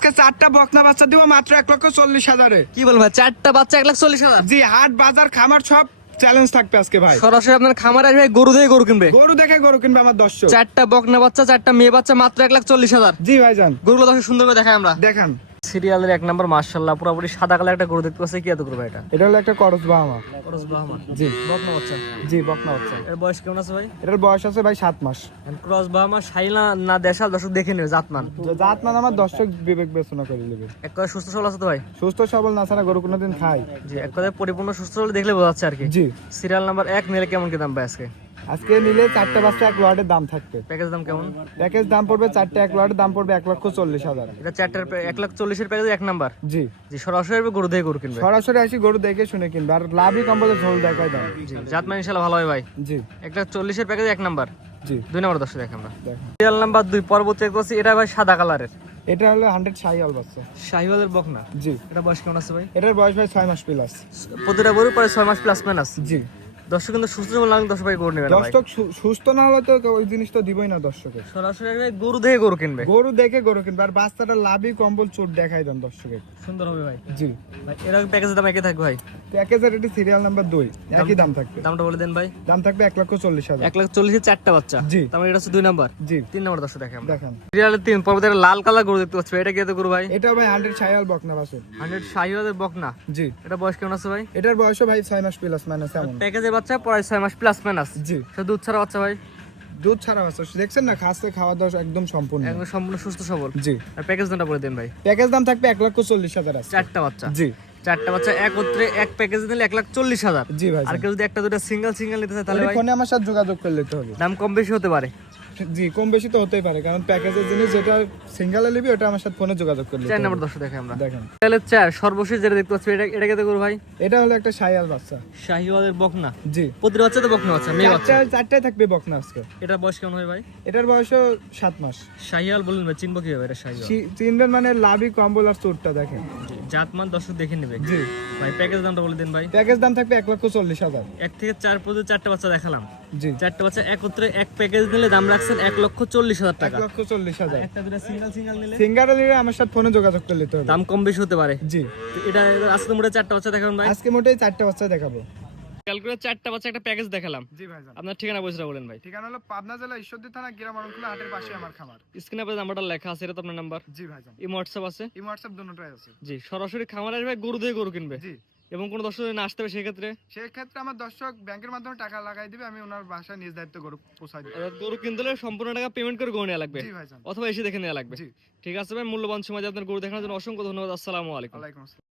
আজকে 4টা বকনা বাচ্চা দিব মাত্র 1,40,000 কি বলবো ভাই, 4টা বাচ্চা 1,40,000? জি, হাট বাজার খামার সব চ্যালেঞ্জ থাকবে আজকে ভাই। সরাসরি আপনার খামারে আসবে, গরু দিয়ে গরু কিনবে। গরু দেখে গরু কিনবে আমার দর্শক। 4টা বকনা বাচ্চা, 4টা মেয়ে বাচ্চা, মাত্র 1,40,000। জি ভাইজান, গরুগুলো দর্শক সুন্দর করে দেখাই আমরা। দেখান। সিরিয়ালের 1 নম্বর, মাশাআল্লাহ পুরোপুরি সাদা কালার একটা গরু দেখতে পাচ্ছি। কি এত গরু ভাই এটা? এটা হলো একটা করস বাহামা। করস বাহামা। জি, বকনা বাচ্চা। জি বকনা বাচ্চা। এর বয়স কেমন আছে ভাই? এটার বয়স আছে ভাই 7 মাস। ক্রস বাহামা শাইলা না দেশাল, দর্শক দেখে নেবে জাতমান। জাতমান আমার দর্শক বিবেক বিবেচনা করে নেবে। এক কথা সুস্থ সবল আছে তো ভাই? সুস্থ সবল না ছাড়া গরু কোনোদিন খায়। জি, এক কথা পরিপূর্ণ সুস্থ সবল দেখলে বোঝা যাচ্ছে আর কি। জি, সিরিয়াল নাম্বার 1 নিলে কেমন কি দাম ভাই আজকে? আজকে নিলে 4টা বাচ্চা 1 লটের দাম থাকবে। প্যাকেজ দাম কেমন? প্যাকেজ দাম পড়বে 4টা 1 লটের দাম পড়বে 1,40,000। এটা 4টার 1,40,000 প্যাকেজ 1 নাম্বার। জি, জি, সরাসরি গরু দিয়ে গরু কিনবে। সরাসরি আসি গরু দেখে শুনে কিনবে, আর লাভই কম বলে ঝোল দেখাই দাম। জি, জাতমান ইনশাআল্লাহ ভালো হয় ভাই। জি, 1,40,000 প্যাকেজ 1 নাম্বার। জি 2 নাম্বার দর্শক দেখেন আমরা। দেখেন। সিরিয়াল নাম্বার 2 পরবর্তী এক বছর, এটা ভাই সাদা কালারের। এটা হলো 100 শাহিওয়াল বাচ্চা। শাহিওয়ালের বকনা। জি, এটা বয়স কেমন আছে ভাই? এটার বয়স ভাই 6 মাস প্লাস। প্রতিটা গরু পরে 6 মাস প্লাস মাইনাস। জি, দর্শক কিন্তু সুস্থ সবল লাগলে দর্শক ভাই গরু নেবে না ভাই। দর্শক সুস্থ না হলে তো ওই জিনিস তো দিবই না দর্শকের। সরাসরি ভাই গরু দেখে গরু কিনবে। গরু দেখে গরু কিনবে, আর বাচ্চাটা লাভই কম্বল চোট দেখাই দেন দর্শকের। সুন্দর হবে ভাই। জি, ভাই এর প্যাকেজের দাম একই থাকবে ভাই? প্যাকেজের এটি সিরিয়াল নাম্বার 2 একই দাম থাকবে। দামটা বলে দেন ভাই। দাম থাকবে 1,40,000। 1,40,000 4টা বাচ্চা। জি। তার মানে এটা হচ্ছে 2 নাম্বার। জি, 3 নাম্বার দর্শক দেখেন আমরা। দেখেন। সিরিয়ালের 3 পরবর্তী একটা লাল কালার গরু দেখতে পাচ্ছি। এটা কি এত গরু ভাই? এটা ভাই 100 শাহিওয়াল বকনা বাছুর। 100 শাহিওয়ালের বকনা। জি, এটা বয়স কেমন আছে ভাই? এটার বয়সও ভাই 6 মাস প্লাস মাইনাস এমন। প্যাকেজের বাচ্চা পরে 6 মাস প্লাস মাইনাস। জি, সে দুধ ছাড়া বাচ্চা ভাই? দুধ ছাড়া বাচ্চা, দেখছেন না খাসতে খাওয়া দাওয়া একদম সম্পূর্ণ। একদম সম্পূর্ণ সুস্থ সবল। জি, আর প্যাকেজ দামটা বলে দেন ভাই। প্যাকেজ দাম থাকবে 1,40,000 আছে। 4টা বাচ্চা। জি, 4টা বাচ্চা একত্রে এক প্যাকেজ নিলে 1,40,000। জি ভাই। আর কেউ যদি একটা দুটো সিঙ্গেল নিতে চায় তাহলে ভাই ফোনে আমার সাথে যোগাযোগ করে নিতে হবে। দাম কম বেশি হতে পারে। জি, কম বেশি তো হতেই পারে, কারণ প্যাকেজের জিনিস যেটা সিঙ্গেলে নিবি ওটা আমার সাথে ফোনে যোগাযোগ করে নিতে 4 হবে। নাম্বার দর্শক দেখে আমরা। দেখেন, তাহলে 4 সর্বশেষ যেটা দেখতে পাচ্ছি, এটা কেটে করবো ভাই? এটা হলো একটা শাহিওয়াল বাচ্চা। শাহিওয়ালের বকনা। জি, প্রতিটা বাচ্চা তো বকনা বাচ্চা, মেয়ে বাচ্চা। চারটায় থাকবে বকনা আজকে। এটার বয়স কেমন হয় ভাই? এটার বয়সও 7 মাস। শাহিওয়াল বলুন ভাই, চিনবো কিভাবে এটা শাহিওয়াল? চিনবেন মানে লাভই কম্বল আর চোটটা দেখেন। জাতমান দর্শক দেখে নেবে। জি, ভাই প্যাকেজ দামটা বলে দিন ভাই। প্যাকেজ দাম থাকবে 1,40,000। 1 থেকে 4 পর্যন্ত 4টা বাচ্চা দেখালাম। জি, 4টা বাচ্চা একত্রে এক প্যাকেজ নিলে দাম রাখছেন 1,40,000 টাকা। 1,40,000। একটা দুটো সিঙ্গেল নিলে সিঙ্গারে নিলে আমার সাথে ফোনে যোগাযোগ করে নিতে হবে। দাম কম বেশি হতে পারে। জি, তো এটা আজকে মোটে 4টা বাচ্চা দেখাবেন ভাই? আজকে মোটেই 4টা বাচ্চা দেখাবো। ক্যালকুলেট 4টা বাচ্চা একটা প্যাকেজ দেখালাম। জি ভাইজান, আপনার ঠিকানা বলছিটা বলেন ভাই। ঠিকানা হলো পাবনা জেলা ঈশ্বরদী থানা গ্রাম অরণখোলা হাটের পাশে আমার খামার। স্ক্রিনে আপনার নাম্বারটা লেখা আছে, এটা তো আপনার নাম্বার? জি ভাইজান, এই হোয়াটসঅ্যাপ আছে? এই হোয়াটসঅ্যাপ দুটোটাই আছে। জি, সরাসরি খামারে আসবে, গরু দিয়ে গরু কিনবে। জি, এবং কোনো দর্শক যদি না আসতে হবে সেক্ষেত্রে সেক্ষেত্রে আমার দর্শক ব্যাংকের মাধ্যমে টাকা লাগাই দিবে, আমি ওনার বাসায় নিজ দায়িত্ব গরু পৌঁছাই দিব। গরু কিনতে হলে সম্পূর্ণ টাকা পেমেন্ট করে গরু নেওয়া লাগবে, জি ভাইজান, অথবা এসে দেখে নেওয়া লাগবে। জি। ঠিক আছে ভাই, মূল্যবান সময় দিয়ে আপনার গরু দেখানোর জন্য অসংখ্য ধন্যবাদ। আসসালামু আলাইকুম। ওয়ালাইকুম আসসালাম।